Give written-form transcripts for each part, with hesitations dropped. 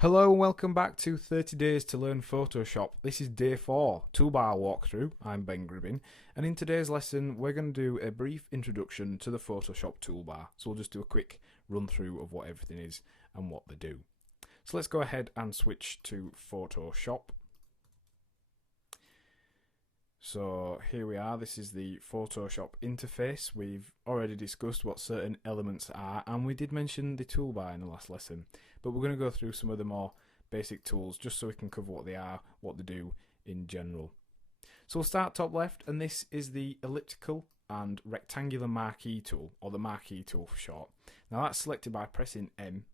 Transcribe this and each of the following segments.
Hello and welcome back to 30 Days to Learn Photoshop. This is day 4, Toolbar Walkthrough. I'm Ben Gribbin, and in today's lesson we're going to do a brief introduction to the Photoshop toolbar. So we'll just do a quick run through of what everything is and what they do. So let's go ahead and switch to Photoshop. So here we are, this is the Photoshop interface. We've already discussed what certain elements are, and we did mention the toolbar in the last lesson, but we're going to go through some of the more basic tools just so we can cover what they are, what they do in general. So we'll start top left, and this is the elliptical and rectangular marquee tool, or the marquee tool for short. Now that's selected by pressing M,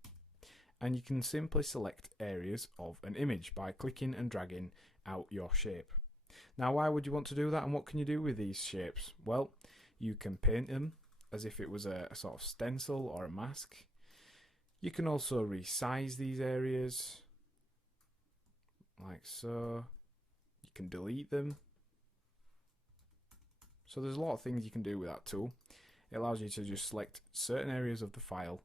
and you can simply select areas of an image by clicking and dragging out your shape. Now, why would you want to do that, and what can you do with these shapes? Well, you can paint them as if it was a sort of stencil or a mask. You can also resize these areas, like so. You can delete them. So there's a lot of things you can do with that tool. It allows you to just select certain areas of the file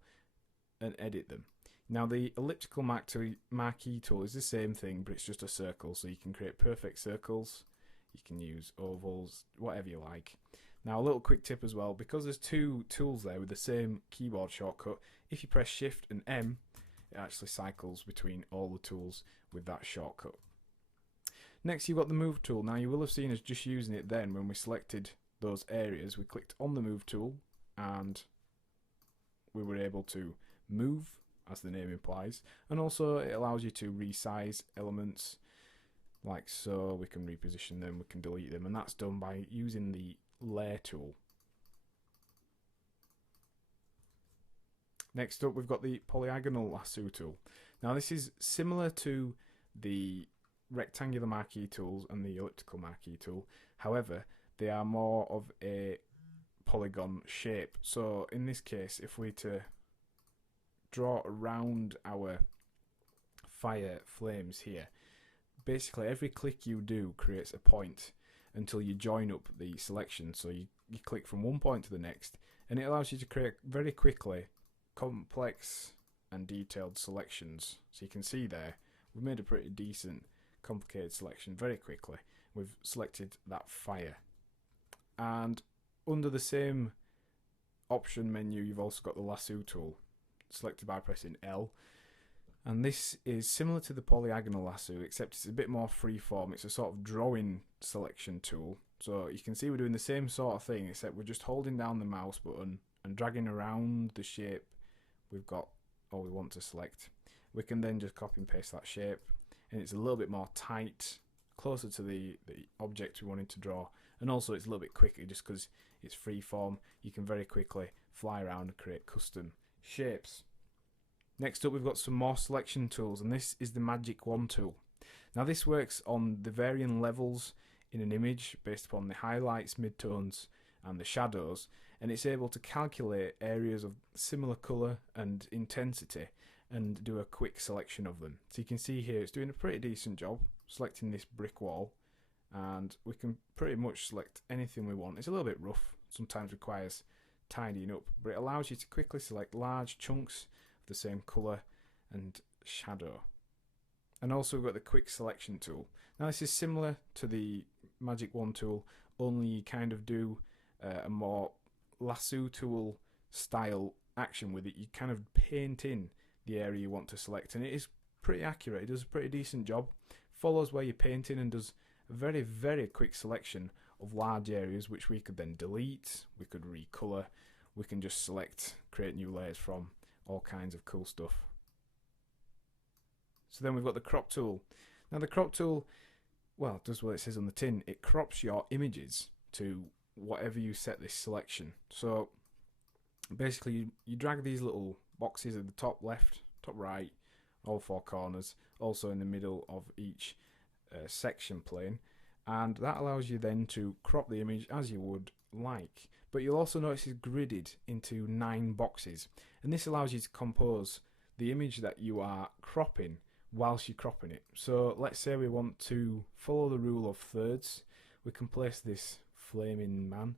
and edit them. Now, the elliptical marquee tool is the same thing, but it's just a circle, so you can create perfect circles. You can use ovals, whatever you like. Now, a little quick tip as well, because there's two tools there with the same keyboard shortcut, if you press Shift and M, it actually cycles between all the tools with that shortcut. Next, you've got the Move tool. Now, you will have seen us just using it then when we selected those areas. We clicked on the Move tool, and we were able to move, as the name implies, and also it allows you to resize elements like so. We can reposition them, we can delete them, and that's done by using the Layer tool. Next up, we've got the polygonal lasso tool. Now, this is similar to the rectangular marquee tools and the elliptical marquee tool. However, they are more of a polygon shape. So in this case, if we to draw around our fire flames here, basically every click you do creates a point until you join up the selection. So you click from one point to the next, and it allows you to create very quickly complex and detailed selections. So you can see there we've made a pretty decent complicated selection very quickly. We've selected that fire, and under the same option menu you've also got the lasso tool, selected by pressing L, and this is similar to the polygonal lasso, except it's a bit more freeform. It's a sort of drawing selection tool. So you can see we're doing the same sort of thing, except we're just holding down the mouse button and dragging around the shape we've got or we want to select. We can then just copy and paste that shape, and it's a little bit more tight, closer to the object we wanted to draw, and also it's a little bit quicker just because it's freeform. You can very quickly fly around and create custom shapes. Next up, we've got some more selection tools, and this is the Magic Wand tool. Now, this works on the varying levels in an image based upon the highlights, midtones, and the shadows, and it's able to calculate areas of similar colour and intensity and do a quick selection of them. So you can see here it's doing a pretty decent job selecting this brick wall, and we can pretty much select anything we want. It's a little bit rough, sometimes requires tidying up, but it allows you to quickly select large chunks the same colour and shadow. And also we've got the quick selection tool. Now, this is similar to the Magic Wand tool, only you kind of do a more lasso tool style action with it. You kind of paint in the area you want to select, and it is pretty accurate. It does a pretty decent job, follows where you're painting, and does a very, very quick selection of large areas which we could then delete, we could recolor, we can just select, create new layers from, all kinds of cool stuff. So then we've got the crop tool. Now, the crop tool, well, does what it says on the tin. It crops your images to whatever you set this selection. So basically you drag these little boxes at the top left, top right, all four corners, also in the middle of each section plane, and that allows you then to crop the image as you would like. But you'll also notice it's gridded into 9 boxes, and this allows you to compose the image that you are cropping whilst you're cropping it. So let's say we want to follow the rule of thirds. We can place this flaming man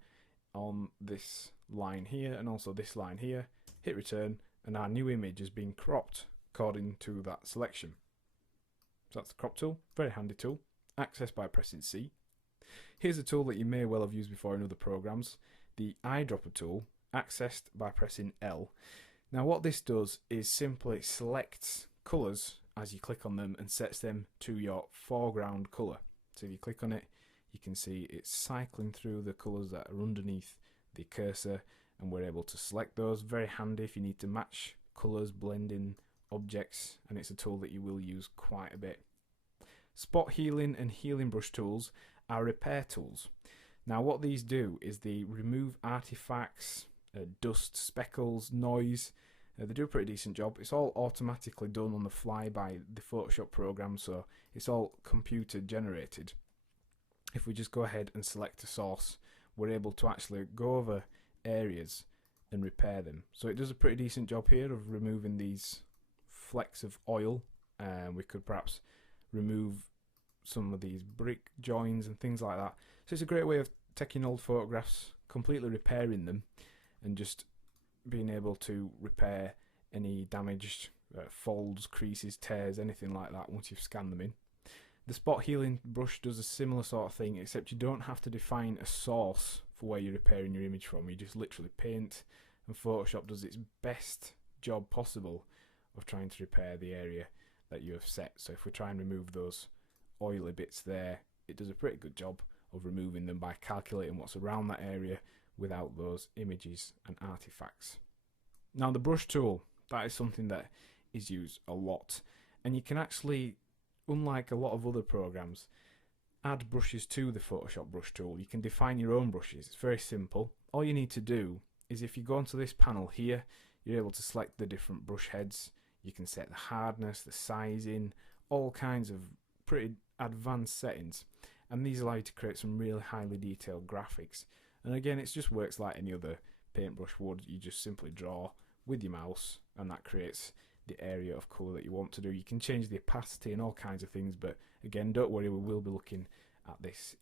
on this line here and also this line here, hit return, and our new image has been cropped according to that selection. So that's the crop tool, very handy tool, accessed by pressing C. Here's a tool that you may well have used before in other programs, the eyedropper tool, accessed by pressing L. Now what this does is simply selects colours as you click on them and sets them to your foreground colour. So if you click on it, you can see it's cycling through the colours that are underneath the cursor, and we're able to select those. Very handy if you need to match colours, blending objects, and it's a tool that you will use quite a bit. Spot healing and healing brush tools are repair tools. Now what these do is they remove artifacts, dust, speckles, noise. They do a pretty decent job. It's all automatically done on the fly by the Photoshop program, so it's all computer generated. If we just go ahead and select a source, we're able to actually go over areas and repair them. So it does a pretty decent job here of removing these flecks of oil. We could perhaps remove some of these brick joins and things like that. So it's a great way of taking old photographs, completely repairing them, and just being able to repair any damaged folds, creases, tears, anything like that once you've scanned them in. The spot healing brush does a similar sort of thing, except you don't have to define a source for where you're repairing your image from. You just literally paint, and Photoshop does its best job possible of trying to repair the area that you have set. So if we try and remove those oily bits there, it does a pretty good job of removing them by calculating what's around that area without those images and artifacts. Now the brush tool, that is something that is used a lot, and you can actually, unlike a lot of other programs, add brushes to the Photoshop brush tool. You can define your own brushes. It's very simple. All you need to do is, if you go onto this panel here, you're able to select the different brush heads. You can set the hardness, the sizing, all kinds of pretty advanced settings, and these allow you to create some really highly detailed graphics. And again, it just works like any other paintbrush would. You just simply draw with your mouse, and that creates the area of colour that you want to do. You can change the opacity and all kinds of things, but again, don't worry, we will be looking at this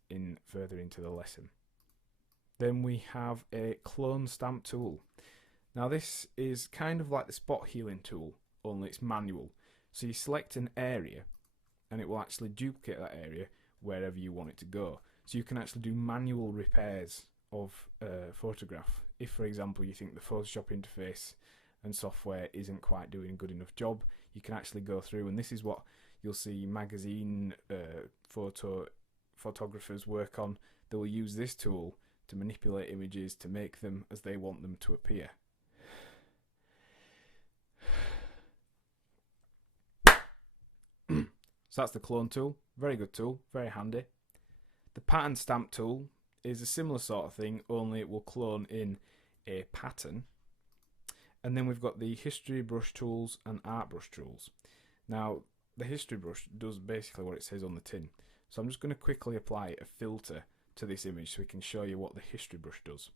further into the lesson. Then we have a clone stamp tool. Now this is kind of like the spot healing tool, only it's manual. So you select an area and it will actually duplicate that area wherever you want it to go. So you can actually do manual repairs of a photograph. If, for example, you think the Photoshop interface and software isn't quite doing a good enough job, you can actually go through, and this is what you'll see magazine photographers work on. They will use this tool to manipulate images to make them as they want them to appear. So that's the clone tool. Very good tool, very handy. The pattern stamp tool is a similar sort of thing, only it will clone in a pattern. And then we've got the history brush tools and art brush tools. Now the history brush does basically what it says on the tin. So I'm just going to quickly apply a filter to this image so we can show you what the history brush does.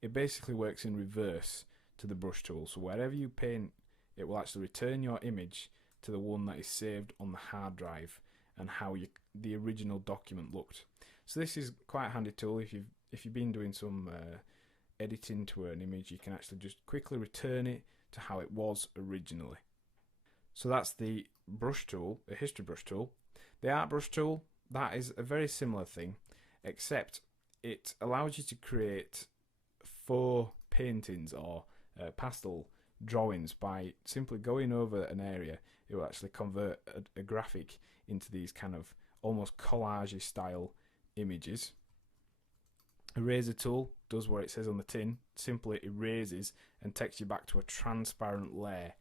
It basically works in reverse to the brush tool. So wherever you paint, it will actually return your image to the one that is saved on the hard drive and how the original document looked. So this is quite a handy tool. If you've been doing some editing to an image, you can actually just quickly return it to how it was originally. So that's the brush tool, a history brush tool. The art brush tool, that is a very similar thing, except it allows you to create faux paintings or pastel drawings by simply going over an area. It will actually convert a graphic into these kind of almost collage style images. Eraser tool does what it says on the tin, simply erases and takes you back to a transparent layer,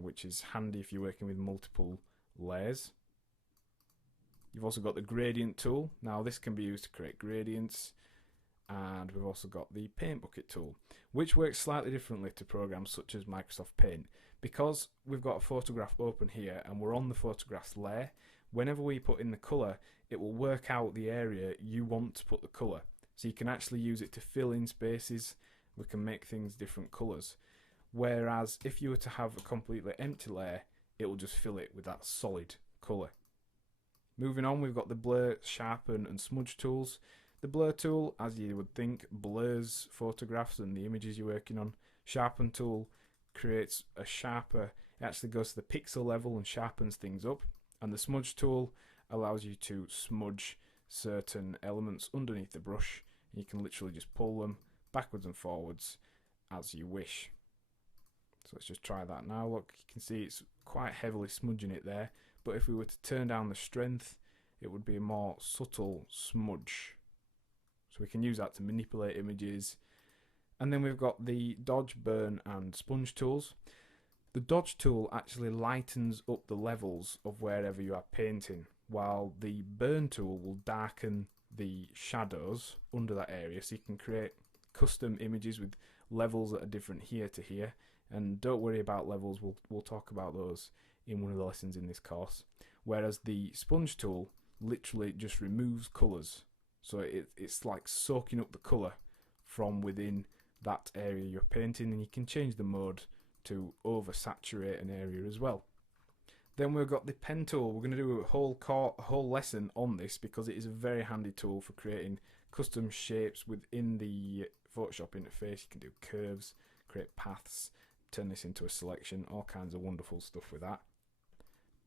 which is handy if you're working with multiple layers. You've also got the gradient tool. Now this can be used to create gradients, and we've also got the paint bucket tool, which works slightly differently to programs such as Microsoft Paint. Because we've got a photograph open here and we're on the photograph's layer, whenever we put in the colour, it will work out the area you want to put the colour. So you can actually use it to fill in spaces. We can make things different colours. Whereas if you were to have a completely empty layer, it will just fill it with that solid colour. Moving on, we've got the blur, sharpen and smudge tools. The blur tool, as you would think, blurs photographs and the images you're working on. Sharpen tool creates a sharper It actually goes to the pixel level and sharpens things up. And the smudge tool allows you to smudge certain elements underneath the brush. You can literally just pull them backwards and forwards as you wish. So let's just try that now. Look, you can see it's quite heavily smudging it there, but if we were to turn down the strength, it would be a more subtle smudge. So we can use that to manipulate images. And then we've got the dodge, burn and sponge tools. The dodge tool actually lightens up the levels of wherever you are painting, while the burn tool will darken the shadows under that area, so you can create custom images with levels that are different here to here. And don't worry about levels, we'll talk about those in one of the lessons in this course. Whereas the sponge tool literally just removes colours, so it's like soaking up the colour from within that area you're painting, and you can change the mode to oversaturate an area as well. Then we've got the pen tool. We're going to do a whole lesson on this because it is a very handy tool for creating custom shapes within the Photoshop interface. You can do curves, create paths, turn this into a selection, all kinds of wonderful stuff with that.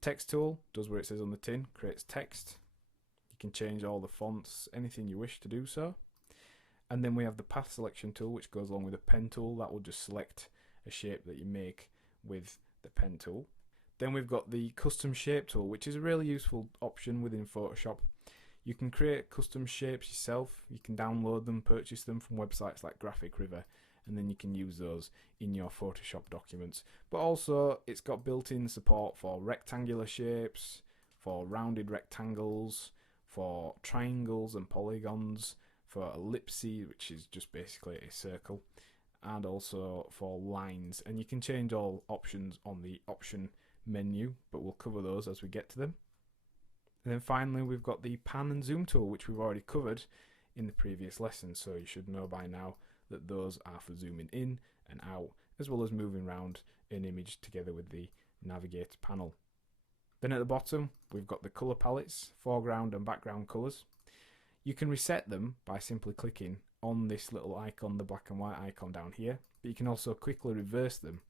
Text tool does what it says on the tin, creates text. You can change all the fonts, anything you wish to do so. And then we have the path selection tool, which goes along with the pen tool. That will just select a shape that you make with the pen tool. Then we've got the custom shape tool, which is a really useful option within Photoshop. You can create custom shapes yourself. You can download them, purchase them from websites like Graphic River, and then you can use those in your Photoshop documents. But also it's got built-in support for rectangular shapes, for rounded rectangles, for triangles and polygons, for ellipses, which is just basically a circle, and also for lines. And you can change all options on the option menu, but we'll cover those as we get to them. And then finally we've got the pan and zoom tool, which we've already covered in the previous lesson, so you should know by now that those are for zooming in and out, as well as moving around an image together with the navigator panel. Then at the bottom we've got the colour palettes, foreground and background colours. You can reset them by simply clicking on this little icon, the black and white icon down here, but you can also quickly reverse them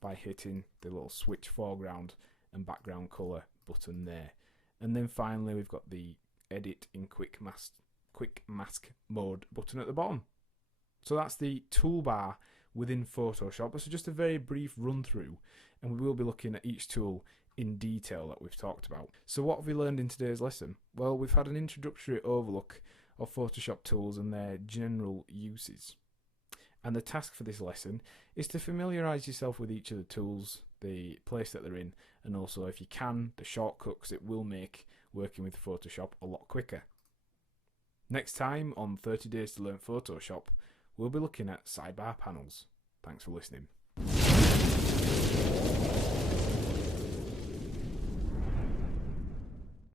by hitting the little switch foreground and background colour button there. And then finally we've got the edit in quick mask mode button at the bottom. So that's the toolbar within Photoshop. This is just a very brief run through, and we will be looking at each tool in detail that we've talked about. So what have we learned in today's lesson? Well, we've had an introductory overlook of Photoshop tools and their general uses. And the task for this lesson is to familiarise yourself with each of the tools, the place that they're in, and also, if you can, the shortcuts it will make working with Photoshop a lot quicker. Next time on 30 Days to Learn Photoshop, we'll be looking at sidebar panels. Thanks for listening.